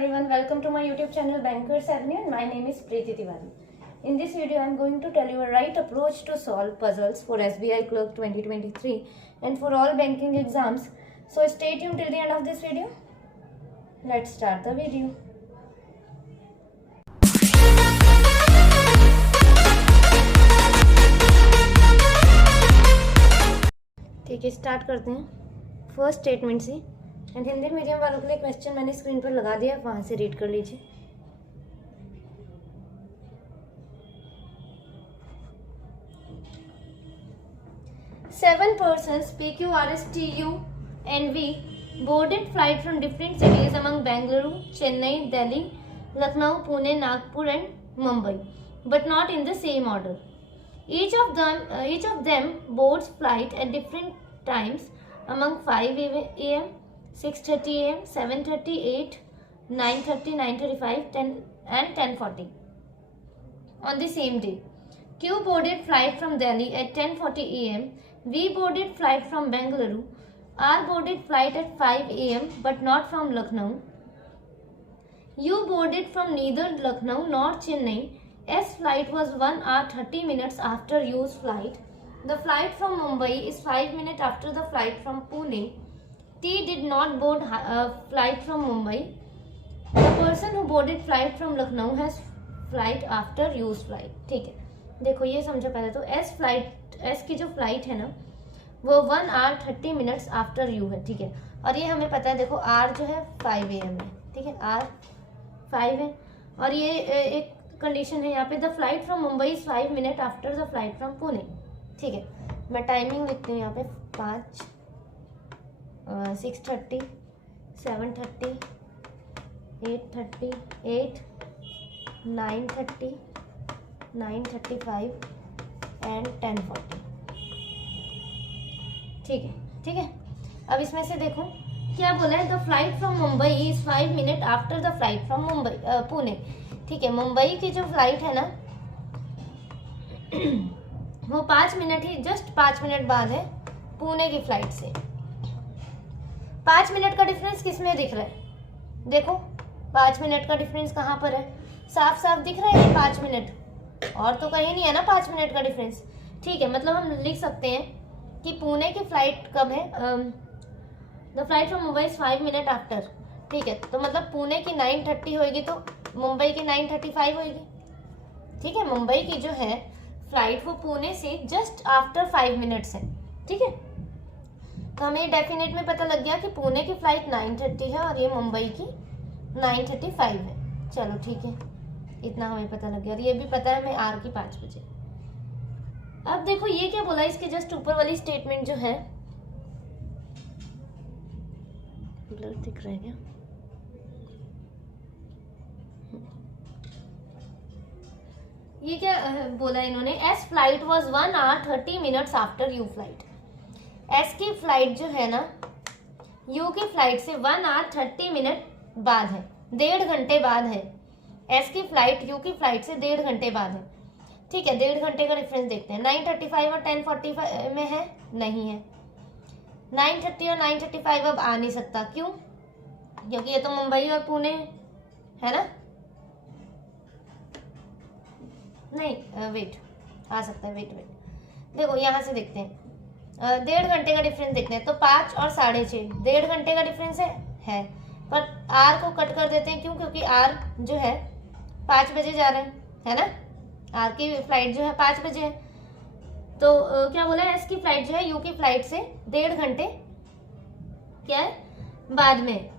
everyone, welcome to my YouTube channel Bankers Avenue and my name is Preeti Tiwari. In this video I am going to tell you a right approach to solve puzzles for SBI Clerk 2023 and for all banking exams. So stay tuned till the end of this video. Let's start the video. ठीक है, start करते हैं first statement से। And Hindi medium वालों के लिए question मैंने screen पर लगा दिया, वहां से रीड कर लीजिए। Seven persons PQRSTU and V boarded flight from different cities among Bangalore, Chennai, Delhi, Lucknow, Pune, Nagpur and Mumbai, but not in the same order. Each of them boards flight at different times among 5 a.m., 6:30 a.m., 7:30, 8, 9:30, 9:35, 10 and 10:40 on the same day. Q boarded flight from Delhi at 10:40 a.m. V boarded flight from Bengaluru. R boarded flight at 5 a.m. but not from Lucknow. U boarded from neither Lucknow nor Chennai. S flight was 1 hour 30 minutes after U's flight. The flight from Mumbai is 5 minutes after the flight from Pune. T did not board flight from Mumbai. The person who boarded flight from Lucknow has flight after U's flight. ठीक है, देखो ये समझो पहले तो S की जो flight है ना वो 1 hour 30 minutes आफ्टर U है। ठीक है, और ये हमें पता है, देखो R जो है 5 AM है। ठीक है, R 5 है और ये एक कंडीशन है यहाँ पे, the flight from Mumbai is 5 minutes after the flight from Pune. ठीक है, मैं टाइमिंग लिखती हूँ यहाँ पे 5, 6:30, 7:30, 8:30, 8, 9:30, 9:35 एंड 10:40। ठीक है, ठीक है। अब इसमें से देखो क्या बोला है, the flight from Mumbai is 5 minutes after the flight from Mumbai Pune. ठीक है, मुंबई की जो फ्लाइट है ना वो 5 मिनट ही, जस्ट 5 मिनट बाद है पुणे की फ्लाइट से। 5 मिनट का डिफरेंस किस में दिख रहा है, देखो 5 मिनट का डिफरेंस कहाँ पर है, साफ साफ दिख रहा है 5 मिनट, और तो कहीं नहीं है ना 5 मिनट का डिफरेंस। ठीक है, मतलब हम लिख सकते हैं कि पुणे की फ्लाइट कब है, the flight from Mumbai is 5 minutes after. ठीक है, तो मतलब पुणे की 9:30 होगी तो मुंबई की 9:35 होगी। ठीक है, मुंबई की जो है फ्लाइट वो पुणे से जस्ट आफ्टर 5 minutes है। ठीक है, तो हमें डेफिनेट में पता लग गया कि पुणे की फ्लाइट 9:30 है और ये मुंबई की 9:35 है। चलो ठीक है, इतना हमें पता लग गया और ये भी पता है हमें आर की 5 बजे। अब देखो ये क्या बोला, इसके जस्ट ऊपर वाली स्टेटमेंट जो है, ब्लर दिख रहा है क्या, ये क्या बोला इन्होंने, S flight was 1 hour 30 minutes after you flight. S की फ्लाइट जो है ना यू की फ्लाइट से 1 hour 30 minutes बाद है, 1.5 घंटे बाद है। एस की फ्लाइट यू की फ्लाइट से 1.5 घंटे बाद है। ठीक है, 1.5 घंटे का डिफरेंस देखते हैं। 9:35 और 10:45 में है, नहीं है। 9:30 और 9:35 अब आ नहीं सकता, क्यों, क्योंकि ये तो मुंबई और पुणे है ना, नहीं वेट आ सकता है, वेट देखो यहाँ से देखते हैं, 1.5 घंटे का डिफरेंस देखते हैं। तो 5 और 6:30 1.5 घंटे का डिफरेंस है, पर आर को कट कर देते हैं, क्यों, क्योंकि आर जो है 5 बजे जा रहे हैं, है ना, आर की फ्लाइट जो है 5 बजे है। तो क्या बोला है, एस की फ्लाइट जो है यू की फ्लाइट से 1.5 घंटे क्या है बाद में,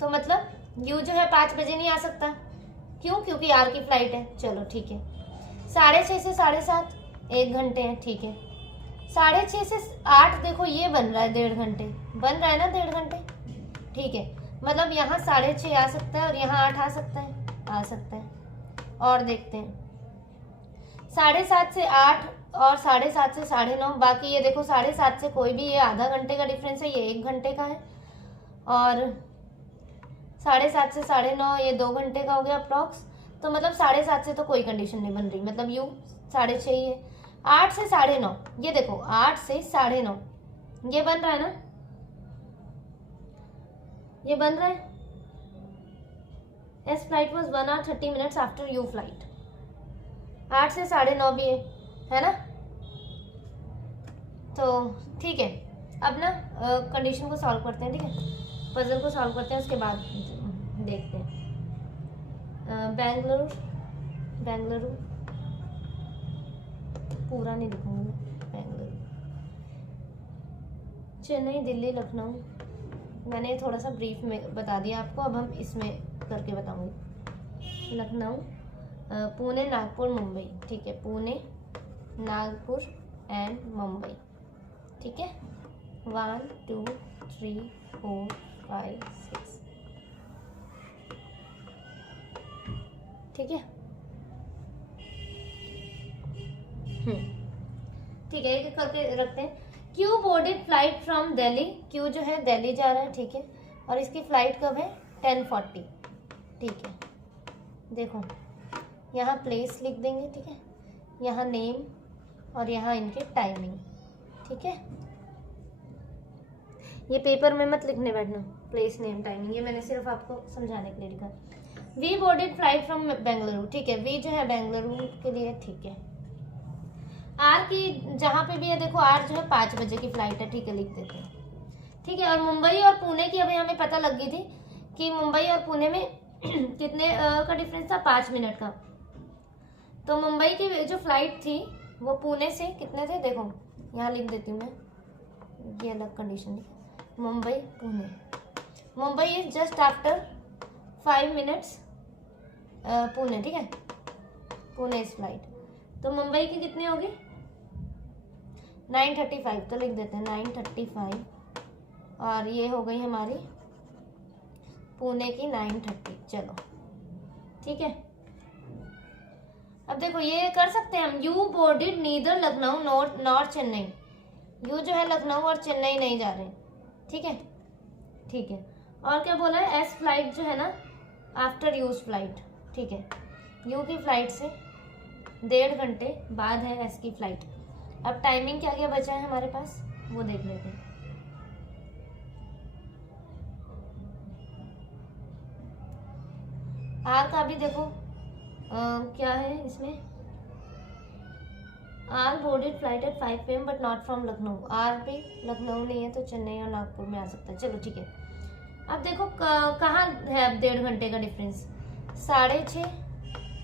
तो मतलब यू जो है 5 बजे नहीं आ सकता, क्यों, क्योंकि आर की फ्लाइट है। चलो ठीक है, 6:30 से 7:30 1 घंटे है। ठीक है, 6:30 से 8 देखो ये बन रहा है 1.5 घंटे, बन रहा है ना 1.5 घंटे। ठीक है, मतलब यहाँ 6:30 आ सकता है और यहाँ 8 आ सकता है। और देखते हैं 7:30 से 8 और 7:30 से 9:30, बाकी ये देखो 7:30 से कोई भी, ये आधा घंटे का डिफरेंस है, ये 1 घंटे का है, और 7:30 से 9:30 ये 2 घंटे का हो गया अप्रॉक्स। तो मतलब 7:30 से तो कोई कंडीशन नहीं बन रही, मतलब यू 6:30 ही है। 8 से 9:30, ये देखो 8 से 9:30 ये बन रहा है ना, ये बन रहा है। S flight was 1 hour 30 minutes after you flight. 8 से 9:30 भी है ना। तो ठीक है, अब ना कंडीशन को सॉल्व करते हैं, ठीक है, पजल को सॉल्व करते हैं, उसके बाद देखते हैं। बेंगलुरु पूरा नहीं लिखूंगी, बेंगलुरु, चेन्नई, दिल्ली, लखनऊ। मैंने थोड़ा सा ब्रीफ में बता दिया आपको, अब हम इसमें करके बताऊंगी। लखनऊ, पुणे, नागपुर, मुंबई, ठीक है, पुणे, नागपुर एंड मुंबई, ठीक है। 1 2 3 4 5 6, ठीक है। ठीक है, एक करके रखते हैं। Q boarded flight from Delhi, Q जो है दिल्ली जा रहा है, ठीक है, और इसकी फ्लाइट कब है 10:40, ठीक है। देखो यहाँ प्लेस लिख देंगे, ठीक है, यहाँ नेम और यहाँ इनके टाइमिंग, ठीक है। ये पेपर में मत लिखने बैठना, प्लेस नेम टाइमिंग, ये मैंने सिर्फ आपको समझाने के लिए लिखा। We boarded flight from Bengaluru, ठीक है, वी जो है बेंगलुरु के लिए, ठीक है। आर की जहाँ पे भी है देखो, आर जो है 5 बजे की फ्लाइट है, ठीक है, लिख देते हैं, ठीक है। और मुंबई और पुणे की अभी हमें पता लग गई थी कि मुंबई और पुणे में कितने का डिफरेंस था, 5 मिनट का। तो मुंबई की जो फ्लाइट थी वो पुणे से कितने थे, देखो यहाँ लिख देती हूँ मैं, ये अलग कंडीशन है। Mumbai Pune, Mumbai is just after 5 minutes Pune, ठीक है, पुणे इस फ्लाइट। तो मुंबई की कितनी होगी 9:35, तो लिख देते हैं 9:35, और ये हो गई हमारी पुणे की 9:30, चलो ठीक है। अब देखो ये कर सकते हैं हम, you boarded neither Lucknow nor Chennai, you जो है लखनऊ और चेन्नई नहीं जा रहे, ठीक है, ठीक है। और क्या बोला है, एस फ्लाइट जो है ना आफ्टर यूज फ्लाइट, ठीक है, यू की फ्लाइट से 1.5 घंटे बाद है एस की फ्लाइट। अब टाइमिंग क्या क्या बचा है हमारे पास वो देख लेते हैं। आर का भी देखो क्या है इसमें, R boarded flight at 5 PM but not from Lucknow. R पे लखनऊ नहीं है तो चेन्नई और नागपुर में आ सकता है, चलो ठीक है। अब देखो कहाँ है अब 1.5 घंटे का डिफरेंस, 6:30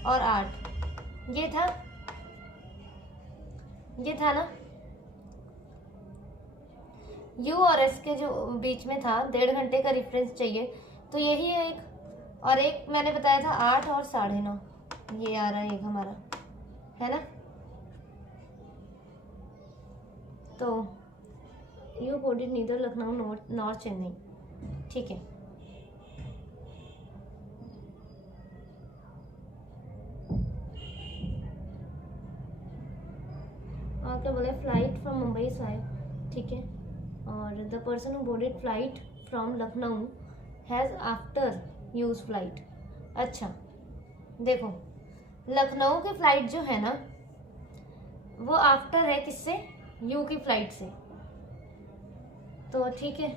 और 8, ये था ना, यू और एस के जो बीच में था 1.5 घंटे का डिफरेंस चाहिए, तो यही है एक, और एक मैंने बताया था 8 और 9:30, ये आ रहा है एक हमारा, है ना। तो you boarded neither Lucknow nor Chennai, ठीक है। और क्या बोला, फ्लाइट फ्रॉम मुंबई साइड, ठीक है, और the person who boarded flight from Lucknow has after use flight. अच्छा देखो लखनऊ की फ्लाइट जो है ना वो आफ्टर है किससे, यू की फ्लाइट से, तो ठीक है,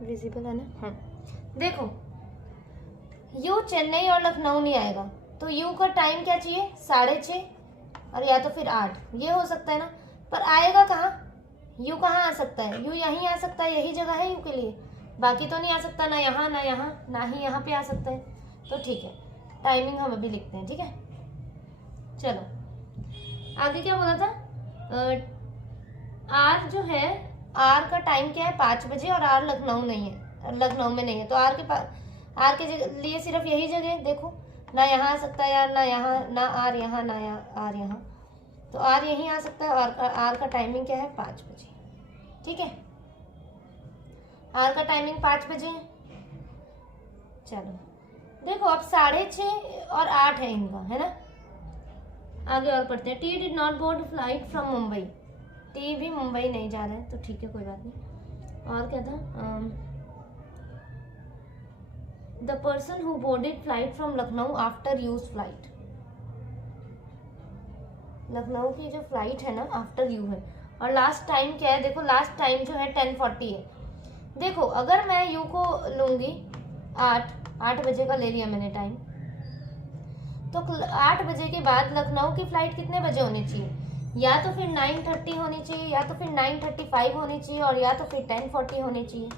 विजिबल है ना। हाँ देखो यू चेन्नई और लखनऊ नहीं आएगा, तो यू का टाइम क्या चाहिए 6:30 और या तो फिर 8, ये हो सकता है ना, पर आएगा कहाँ, यू कहाँ आ सकता है, यू यहीं आ सकता है, यही जगह है यू के लिए, बाकी तो नहीं आ सकता, ना यहाँ ना यहाँ ना ही यहाँ पे आ सकता है, तो ठीक है टाइमिंग हम अभी लिखते हैं, ठीक है। चलो आगे क्या बोला था, आर जो है, आर का टाइम क्या है 5 बजे और आर लखनऊ नहीं है, लखनऊ में नहीं है, तो आर के पास, आर के लिए सिर्फ यही जगह देखो, ना यहाँ आ सकता है यार, ना यहाँ, ना आर यहाँ, ना आर यहाँ, तो आर यहीं आ सकता है, और आर का टाइमिंग क्या है 5 बजे, ठीक है, आर का टाइमिंग 5 बजे है। चलो देखो अब 6:30 और 8 है इनका, है ना। आगे और पढ़ते हैं, T did not board flight from Mumbai, T भी मुंबई नहीं जा रहा है, तो ठीक है कोई बात नहीं। और क्या था, the person who boarded flight from Lucknow after use flight, Lucknow की जो फ्लाइट है ना आफ्टर यू है, और लास्ट टाइम क्या है देखो, लास्ट टाइम जो है 10:40 है, देखो अगर मैं यू को लूंगी 8 बजे का ले लिया मैंने टाइम, तो 8 बजे के बाद लखनऊ की फ्लाइट कितने बजे होनी चाहिए? या तो फिर 9:30 होनी चाहिए, या तो फिर 9:35 होनी चाहिए, और या तो फिर 10:40 होनी चाहिए,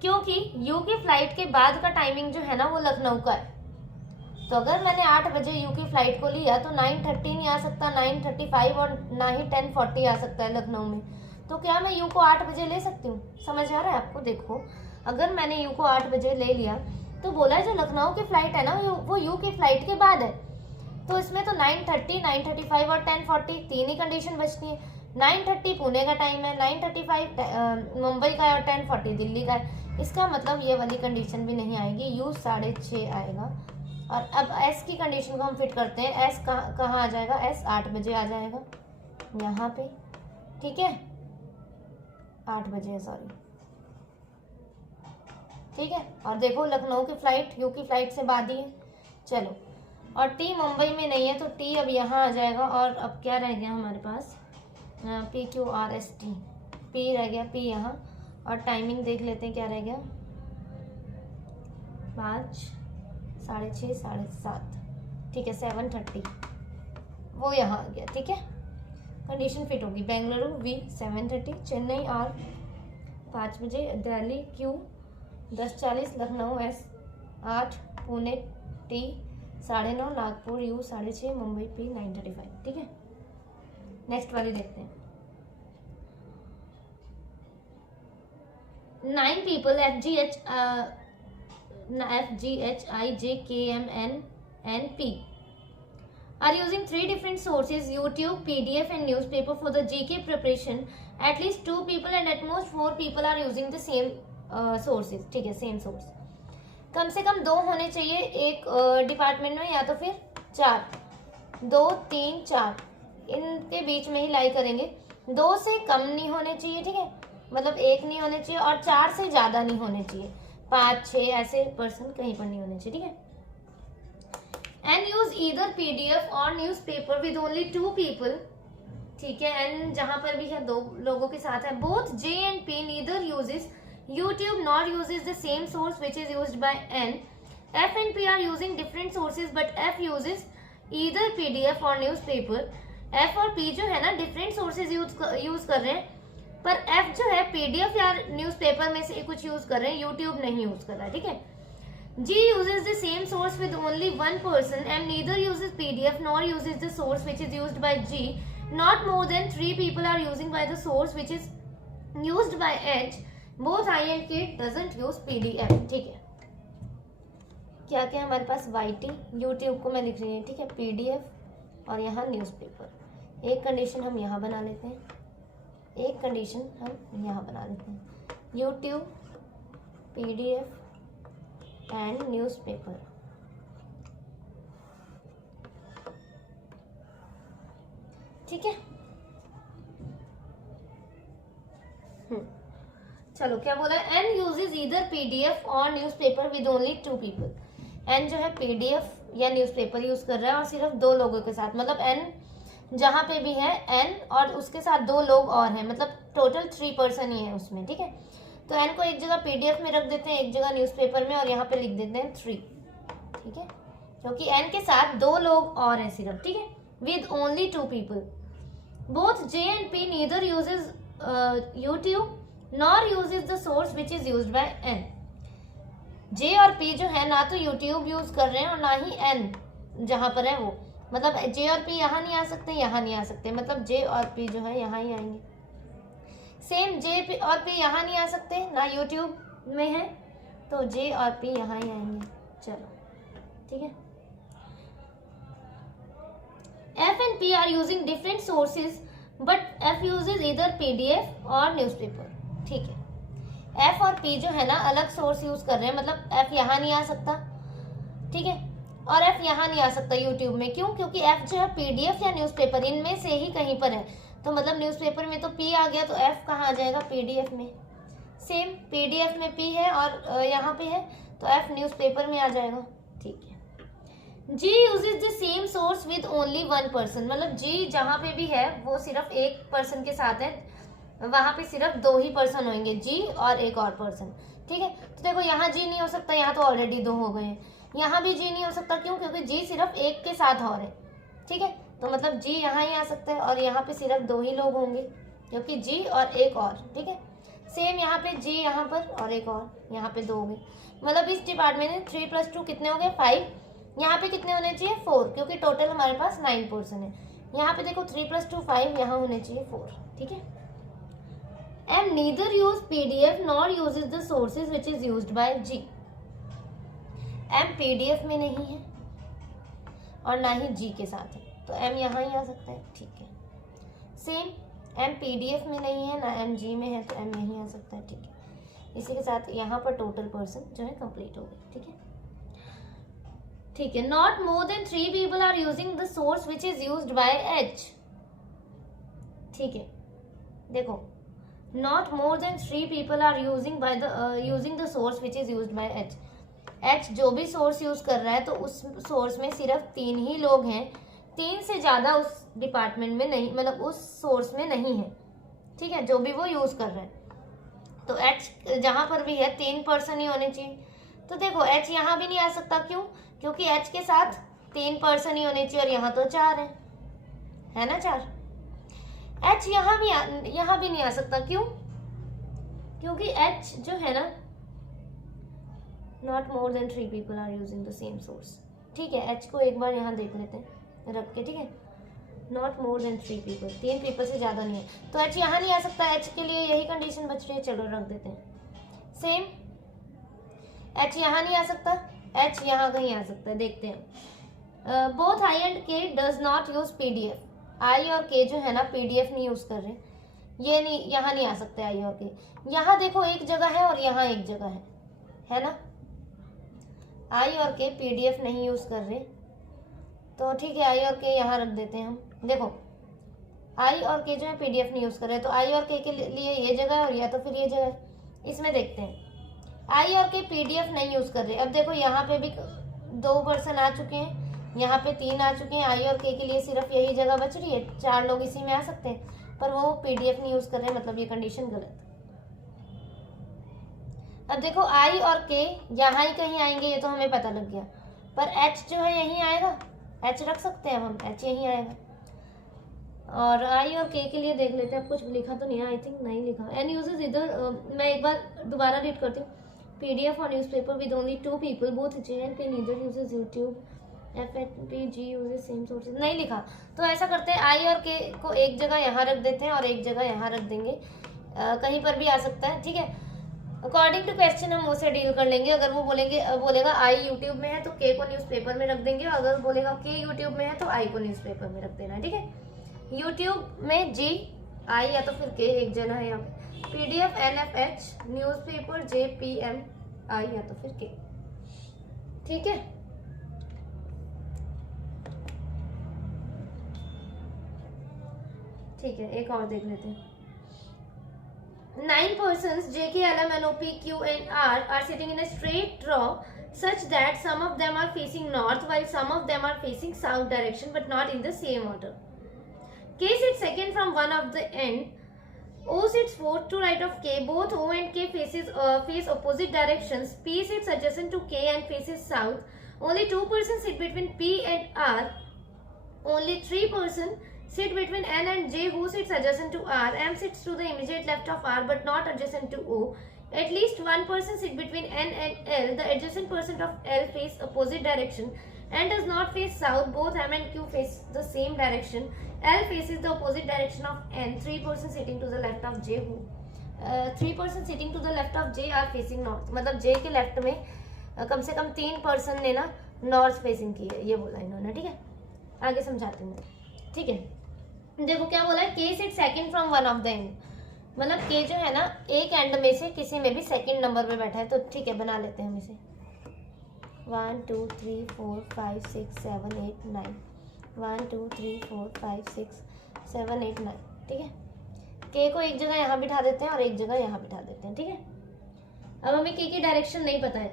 क्योंकि यू की फ्लाइट के बाद का टाइमिंग जो है ना वो लखनऊ का है। तो अगर मैंने 8 बजे यू की फ्लाइट को लिया तो 9:30 नहीं आ सकता, 9:35 और ना ही 10:40 आ सकता है लखनऊ में। तो क्या मैं यू को 8 बजे ले सकती हूँ? समझ आ रहा है आपको? देखो अगर मैंने यू को 8 बजे ले लिया तो बोला जो लखनऊ की फ्लाइट है ना वो यू की फ्लाइट के बाद है, तो इसमें तो 9:30, 9:35 और 10:40 तीन ही कंडीशन बचती है। 9:30 पुणे का टाइम है, 9:35 मुंबई का है और 10:40 दिल्ली का है। इसका मतलब ये वाली कंडीशन भी नहीं आएगी, यू 6:30 आएगा। और अब एस की कंडीशन को हम फिट करते हैं। एस कहाँ आ जाएगा? एस 8 बजे आ जाएगा यहाँ पे, ठीक है, 8 बजे सॉरी, ठीक है। और देखो लखनऊ की फ्लाइट यू की फ्लाइट से बाद ही है, चलो। और टी मुंबई में नहीं है तो टी अब यहाँ आ जाएगा। और अब क्या रह गया हमारे पास? PQRST, पी रह गया, पी यहाँ। और टाइमिंग देख लेते हैं क्या रह गया, 5, 6:30, 7:30, ठीक है, 7:30 वो यहाँ आ गया, ठीक है। कंडीशन फिट होगी। बेंगलुरु V 7:30, चेन्नई R 5 बजे, Delhi Q 10:40, Lucknow S 8, Pune T 9:30, Nagpur U 6:30, Mumbai P 9:35, ठीक है। नेक्स्ट वाली देखते हैं। 9 people FGHIJKMNNP are using 3 different sources, YouTube, PDF and newspaper for the GK preparation. At least 2 people and at most 4 people are using the same sources, ठीक है, same source. कम से कम 2 होने चाहिए एक डिपार्टमेंट में, या तो फिर 4, 2, 3, 4 इनके बीच में ही लाई करेंगे। 2 से कम नहीं होने चाहिए, ठीक है, मतलब 1 नहीं होने चाहिए, और 4 से ज्यादा नहीं होने चाहिए, 5, 6 ऐसे पर्सन कहीं पर नहीं होने चाहिए, ठीक है। एंड यूज ईदर PDF और न्यूज़पेपर विद ओनली 2 people, ठीक है। एंड जहां पर भी है 2 लोगों के साथ है। Both J and P neither uses YouTube nor uses the same source which is used by N. F and P are using different sources but F uses either PDF or newspaper. F और P जो है ना different sources use कर रहे हैं, पर F जो है PDF या न्यूज़पेपर में से कुछ यूज कर रहे हैं, YouTube नहीं यूज कर रहा है, ठीक है। G uses the same source with only 1 person and neither uses PDF nor uses the source which is used by G. Not more than 3 people are using by the source which is used by H. Both I and K doesn't use PDF, ठीक है। क्या क्या हमारे पास? YT YouTube को मैं लिख रही हूँ, ठीक है, PDF और यहाँ न्यूज़पेपर। एक कंडीशन हम यहाँ बना लेते हैं, एक कंडीशन हम यहाँ बना लेते हैं, YouTube, PDF एंड न्यूज़पेपर, ठीक है। चलो क्या बोला? N uses either PDF और newspaper with only 2 people. N जो है PDF या न्यूज़पेपर यूज कर रहा है और सिर्फ 2 लोगों के साथ, मतलब N जहाँ पे भी है N और उसके साथ 2 लोग और हैं, मतलब टोटल 3 पर्सन ही है उसमें, ठीक है। तो N को एक जगह PDF में रख देते हैं, एक जगह न्यूज़पेपर में, और यहाँ पे लिख देते हैं 3, ठीक है, क्योंकि N के साथ 2 लोग और हैं सिर्फ, ठीक है, with only 2 people. Both J and P neither uses YouTube nor uses the source which is used by N. J और P जो है ना तो YouTube यूज कर रहे हैं और ना ही N जहां पर है वो, मतलब J और P यहाँ नहीं आ सकते, यहाँ नहीं आ सकते, मतलब J और P जो है यहाँ ही आएंगे। सेम J और P यहाँ नहीं आ सकते, ना YouTube में है, तो J और P यहाँ ही आएंगे। चलो ठीक है। F and P are using different sources but F uses either PDF और newspaper, ठीक है। F और P जो है ना अलग सोर्स यूज कर रहे हैं, मतलब F यहाँ नहीं आ सकता, ठीक है, और F यहाँ नहीं आ सकता YouTube में। क्यों? क्योंकि F जो है PDF या न्यूज़पेपर इनमें से ही कहीं पर है, तो मतलब न्यूज़पेपर में तो P आ गया, तो F कहाँ आ जाएगा? PDF में। सेम PDF में P है और यहाँ पे है, तो F न्यूज़पेपर में आ जाएगा, ठीक है। G uses the same source with only 1 person, मतलब G जहाँ पे भी है वो सिर्फ एक पर्सन के साथ है, वहां पे सिर्फ 2 ही पर्सन होंगे, जी और एक और पर्सन। ठीक है, तो देखो यहाँ जी नहीं हो सकता, यहाँ तो ऑलरेडी 2 हो गए हैं। यहाँ भी जी नहीं हो सकता, क्यों? क्योंकि जी सिर्फ एक के साथ और है। ठीक है, तो मतलब जी यहाँ ही आ सकता है और यहाँ पे सिर्फ 2 ही लोग होंगे, क्योंकि जी और एक और। ठीक है, सेम यहाँ पे जी यहाँ पर और एक और, यहाँ पे 2 हो गए। मतलब इस डिपार्टमेंट में 3 + 2 कितने हो गए? 5। यहाँ पे कितने होने चाहिए? 4, क्योंकि टोटल हमारे पास 9 पर्सन है। यहाँ पे देखो 3 + 2 5, यहाँ होने चाहिए 4। ठीक है, M neither use PDF nor uses the sources which is used by G. M PDF में नहीं है और ना ही जी के साथ है, तो एम यहाँ ही आ सकता है। ठीक है, सेम एम PDF में नहीं है, ना एम जी में है, तो एम यहीं आ सकता है। ठीक है, इसी के साथ यहाँ पर टोटल पर्सन जो है कंप्लीट हो गए। ठीक है, ठीक है, not more than 3 people are using the source which is used by H. ठीक है, देखो not more than 3 people are using the source which is used by H. H जो भी सोर्स यूज कर रहा है, तो उस सोर्स में सिर्फ 3 ही लोग हैं, 3 से ज्यादा उस डिपार्टमेंट में नहीं, मतलब उस सोर्स में नहीं है। ठीक है, जो भी वो यूज कर रहा है, तो एच जहां पर भी है 3 पर्सन ही होने चाहिए। तो देखो एच यहाँ भी नहीं आ सकता, क्यों? क्योंकि एच के साथ 3 पर्सन ही होने चाहिए और यहाँ तो 4 है ना, 4। एच यहाँ भी नहीं आ सकता, क्यों? क्योंकि एच जो है ना, not more than 3 people are using the same source. ठीक है, एच को एक बार यहाँ देख लेते हैं रख के। ठीक है, not more than 3 people, 3 people से ज्यादा नहीं है, तो एच यहाँ नहीं आ सकता। एच के लिए यही कंडीशन बच रही है, चलो रख देते हैं। सेम एच यहाँ नहीं आ सकता, एच यहाँ कहीं आ सकता है, देखते हैं। बोथ आई एंड के डज नॉट यूज PDF। आई और के जो है ना PDF नहीं यूज कर रहे, ये नहीं, यहाँ नहीं आ सकते आई और के। यहाँ देखो एक जगह है और यहाँ एक जगह है ना। आई और के PDF नहीं यूज कर रहे, तो ठीक है, आई और के यहाँ रख देते हैं हम। देखो आई और के जो है PDF नहीं यूज कर रहे, तो आई और के लिए ये जगह है और या तो फिर ये जगह है। इसमें देखते हैं, आई और के PDF नहीं यूज कर रहे। अब देखो यहाँ पे भी 2 पर्सन आ चुके हैं, यहाँ पे 3 आ चुके हैं, आई और के लिए सिर्फ यही जगह बच रही है, 4 लोग इसी में आ सकते हैं, पर वो PDF नहीं यूज कर रहे, मतलब ये कंडीशन गलत। अब देखो आई और के यहाँ ही कहीं आएंगे, ये तो हमें पता लग गया, पर एच जो है यहीं आएगा, एच रख सकते हैं हम, एच यहीं आएगा। और आई और के लिए देख लेते हैं, कुछ लिखा तो नहीं है, आई थिंक नहीं लिखा। एन यूजेस इधर, मैं एक बार दोबारा रीड करती हूँ। PDF और newspaper with only 2 people, both J and K neither uses YouTube, FNPG uses same sources, नहीं लिखा। तो ऐसा करते हैं, आई और के को एक जगह यहाँ रख देते हैं और एक जगह यहाँ रख देंगे, कहीं पर भी आ सकता है। ठीक है, अकॉर्डिंग टू क्वेश्चन हम उसे डील कर लेंगे। अगर वो बोलेगा आई यूट्यूब में है तो के को न्यूज़पेपर में रख देंगे, अगर बोलेगा के यूट्यूब में है तो आई को न्यूज़पेपर में रख देना है। ठीक है, यूट्यूब में जी, आई या तो फिर के, एक जना है यहाँ पे। PDF NFH, न्यूज़पेपर JPM, आई या तो फिर के। ठीक है, ठीक है, एक और देख लेते हैं। 9 persons JK, LM, NOP, Q and R are sitting in a straight row such that some of them are facing north while some of them are facing south direction but not in the same order. K sits second from one of the end. O sits fourth to right of K. Both O and K face opposite directions. P sits adjacent to K and faces south. Only 2 persons sit between P and R. Only 3 persons sit between N and J, who sits adjacent to R. M sits to the immediate left of R but not adjacent to O. At least 1 person sit between N and L. The adjacent person of L face opposite direction and does not face south. Both M and Q face the same direction. L faces the opposite direction of N. 3 persons sitting to the left of J, who 3 persons sitting to the left of J are facing north. मतलब J के left में कम से कम 3 person ने ना north facing की है, ये बोला इन्होंने। ठीक है, आगे समझाते हैं। ठीक है, देखो क्या बोला है, K sit second from one of the end, मतलब के जो है ना एक एंड में से किसी में भी सेकंड नंबर पे बैठा है, तो ठीक है बना लेते हैं हम इसे। 1 2 3 4 5 6 7 8 9, 1 2 3 4 5 6 7 8 9। ठीक है, के को एक जगह यहाँ बिठा देते हैं और एक जगह यहाँ बिठा देते हैं। ठीक है, अब हमें के की डायरेक्शन नहीं पता है,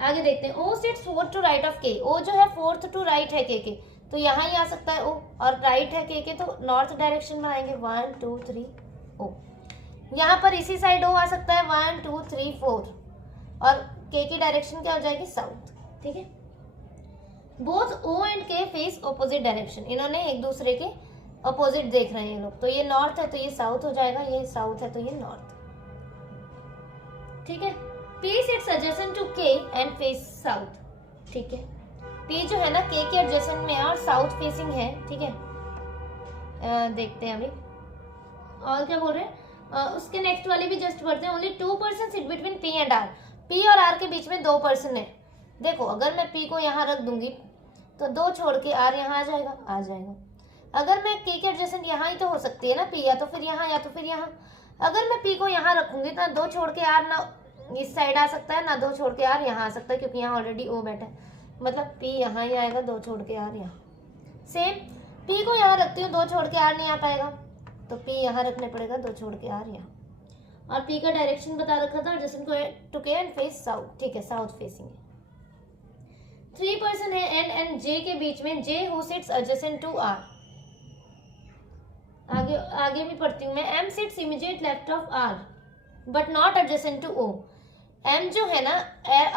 आगे देखते हैं। O sits fourth to right of K, O जो है फोर्थ टू राइट है के, तो यहाँ ही आ सकता है ओ, और राइट है के तो नॉर्थ डायरेक्शन में आएंगे 1 2 3 ओ। यहाँ पर इसी साइड ओ आ सकता है 1 2 3 4 और के की डायरेक्शन क्या हो जाएगी साउथ। ठीक है, बोथ ओ एंड के फेस ऑपोजिट डायरेक्शन, इन्होंने एक दूसरे के ऑपोजिट देख रहे हैं ये लोग, तो ये नॉर्थ है तो ये साउथ हो जाएगा, ये साउथ है तो ये नॉर्थ। ठीक है, पी सिट्स एडजेसेंट टू के एंड फेस साउथ। ठीक है, पी जो है ना के एडजेसेंट में है और साउथ फेसिंग है। ठीक है, देखते हैं अभी और क्या बोल रहे हैं। उसके नेक्स्ट वाली भी जस्ट पढ़ते हैं। Only 2 person sit between P and R, P और आर के बीच में 2 पर्सन है। देखो अगर मैं पी को यहाँ रख दूंगी तो 2 छोड़ के आर यहाँ आ जाएगा, आ जाएगा। अगर मैं के एडजेसेंट यहाँ ही तो हो सकती है ना पी, या तो फिर यहाँ या तो फिर यहाँ। अगर मैं पी को यहाँ रखूंगी तो 2 छोड़ के आर ना इस साइड आ सकता है ना 2 छोड़ के आर यहाँ आ सकता है, क्योंकि यहाँ ऑलरेडी ओ बैठा है, मतलब पी यहाँ ही आएगा, 2 छोड़ के आर यहाँ। सेम पी को यहाँ रखती हूँ 2 छोड़ के आर नहीं आ पाएगा, तो पी यहाँ रखने पड़ेगा, 2 छोड़ के आर यहाँ। और पी का डायरेक्शन बता रखा था एडजेसेंट टू के एंड फेस साउथ। ठीक है, साउथ फेसिंग है। 3 पर्सन है एन एंड जे के बीच में, J who sits adjacent to R. आगे भी पढ़ती हूँ मैं। M sits immediate left of R but not adjacent to O. M जो है ना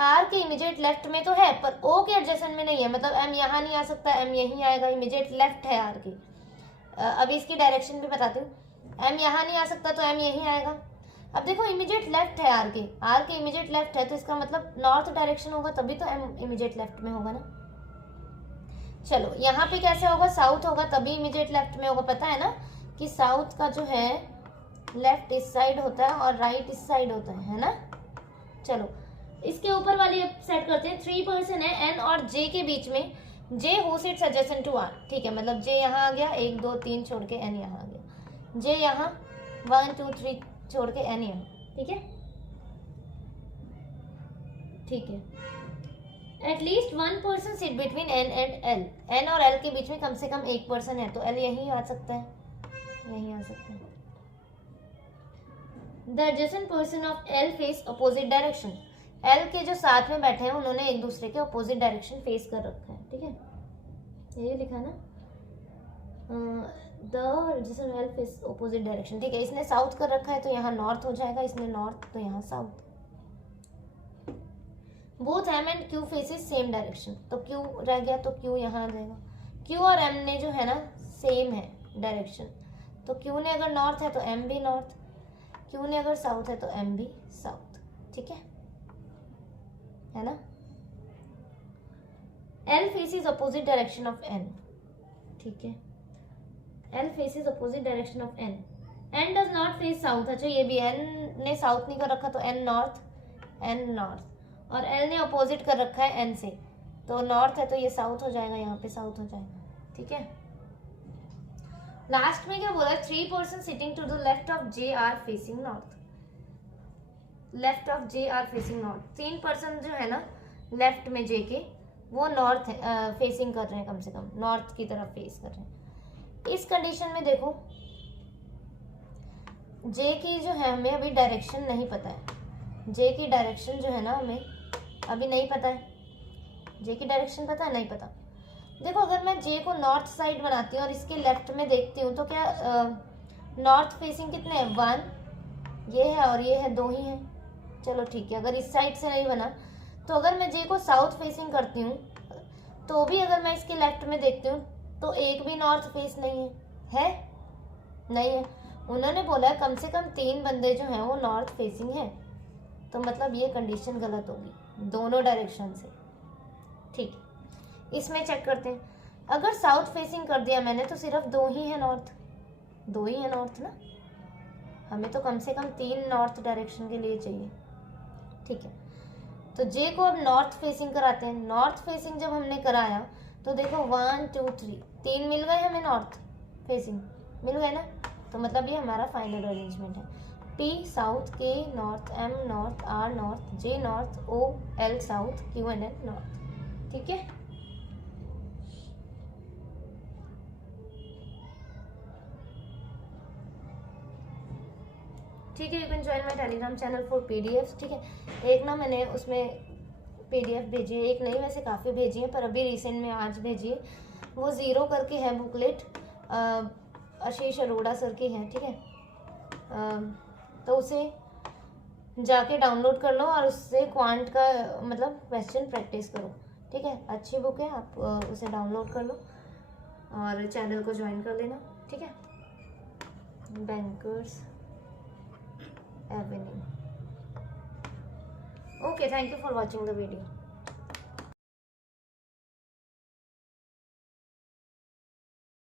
आर के इमीडिएट लेफ्ट में तो है पर ओ के एडजेसेंट में नहीं है, मतलब एम यहाँ नहीं आ सकता, एम यहीं आएगा, इमीडिएट लेफ्ट है आर की। अभी इसकी डायरेक्शन भी बताती हूँ। एम यहाँ नहीं आ सकता तो एम यहीं आएगा। अब देखो इमीडिएट लेफ्ट है आर के इमीडिएट लेफ्ट है, तो इसका मतलब नॉर्थ डायरेक्शन होगा, तभी तो एम इमीडिएट लेफ्ट में होगा ना। चलो यहाँ पे कैसे होगा, साउथ होगा तभी इमीडिएट लेफ्ट में होगा। पता है ना कि साउथ का जो है लेफ्ट इस साइड होता है और राइट इस साइड होता है ना। चलो इसके ऊपर वाली सेट करते हैं। 3 पर्सन है एन और जे के बीच में, J who sits adjacent to R. ठीक है, मतलब जे यहाँ आ गया, 1 2 3 छोड़ के एन यहाँ आ गया, जे यहाँ 1 2 3 छोड़ के एन यहाँ। ठीक है, ठीक है। At least 1 person sit between N and L, N और एल के बीच में कम से कम 1 पर्सन है, तो एल यहीं आ सकता है, यहीं आ सकता है। The adjacent person of L face opposite direction, L के जो साथ में बैठे हैं उन्होंने एक दूसरे के अपोजिट डायरेक्शन फेस कर रखा है। ठीक है, ये लिखा ना the adjacent L face opposite direction. ठीक है, इसने साउथ कर रखा है तो यहाँ नॉर्थ हो जाएगा, इसने नॉर्थ तो यहाँ south. Both M and Q faces same direction, तो क्यू रह गया तो क्यू यहाँ आ जाएगा। क्यू और एम ने जो है ना सेम है डायरेक्शन, तो क्यू ने अगर नॉर्थ है तो एम भी नॉर्थ, क्यू ने अगर साउथ है तो एम भी साउथ। ठीक है ना। L faces opposite direction of N. ठीक है, L faces opposite direction of N. N does not face south. अच्छा ये भी, एन ने साउथ नहीं कर रखा तो एन नॉर्थ, एन नॉर्थ, और एल ने अपोजिट कर रखा है एन से, तो नॉर्थ है तो ये साउथ हो जाएगा, यहाँ पे साउथ हो जाएगा। ठीक है, लास्ट में क्या बोला, 3 person sitting to the left of J are facing north. Left of J are facing north, 3 person जो है ना लेफ्ट में जे के, वो नॉर्थ फेसिंग कर रहे हैं, कम से कम नॉर्थ की तरफ फेस कर रहे हैं। इस कंडीशन में देखो जे की जो है हमें अभी डायरेक्शन नहीं पता है, जे की डायरेक्शन जो है ना हमें अभी नहीं पता है। जे की डायरेक्शन पता है, नहीं पता। देखो अगर मैं जे को नॉर्थ साइड बनाती हूँ और इसके लेफ्ट में देखती हूँ तो क्या नॉर्थ फेसिंग कितने हैं, 1 ये है और ये है, 2 ही है। चलो ठीक है, अगर इस साइड से नहीं बना तो अगर मैं जे को साउथ फेसिंग करती हूँ तो भी अगर मैं इसके लेफ्ट में देखती हूँ तो एक भी नॉर्थ फेस नहीं है, नहीं है। उन्होंने बोला है कम से कम 3 बंदे जो हैं वो नॉर्थ फेसिंग है, तो मतलब ये कंडीशन गलत होगी दोनों डायरेक्शन से। ठीक है, इसमें चेक करते हैं। अगर साउथ फेसिंग कर दिया मैंने तो सिर्फ 2 ही है नॉर्थ, 2 ही है नॉर्थ ना, हमें तो कम से कम 3 नॉर्थ डायरेक्शन के लिए चाहिए। ठीक है, तो जे को अब नॉर्थ फेसिंग कराते हैं। नॉर्थ फेसिंग जब हमने कराया तो देखो 1 2 3 मिल गए हमें नॉर्थ फेसिंग, मिल गए ना, तो मतलब ये हमारा फाइनल अरेंजमेंट है। P south, K north, M north, R north, J north, O L south, Q and L north. ठीक है, ठीक है। You can join my Telegram channel for PDF. ठीक है, एक ना मैंने उसमें पीडीएफ भेजी है, एक नहीं वैसे काफ़ी भेजी है, पर अभी रिसेंट में आज भेजी है। वो 0 करके है बुकलेट, आशीष अरोड़ा सर की है। ठीक है, तो उसे जाके डाउनलोड कर लो और उससे क्वांट का मतलब क्वेश्चन प्रैक्टिस करो। ठीक है, अच्छी बुक है, आप उसे डाउनलोड कर लो और चैनल को ज्वाइन कर लेना। ठीक है, bankers Avenue. Okay, thank you for watching the video.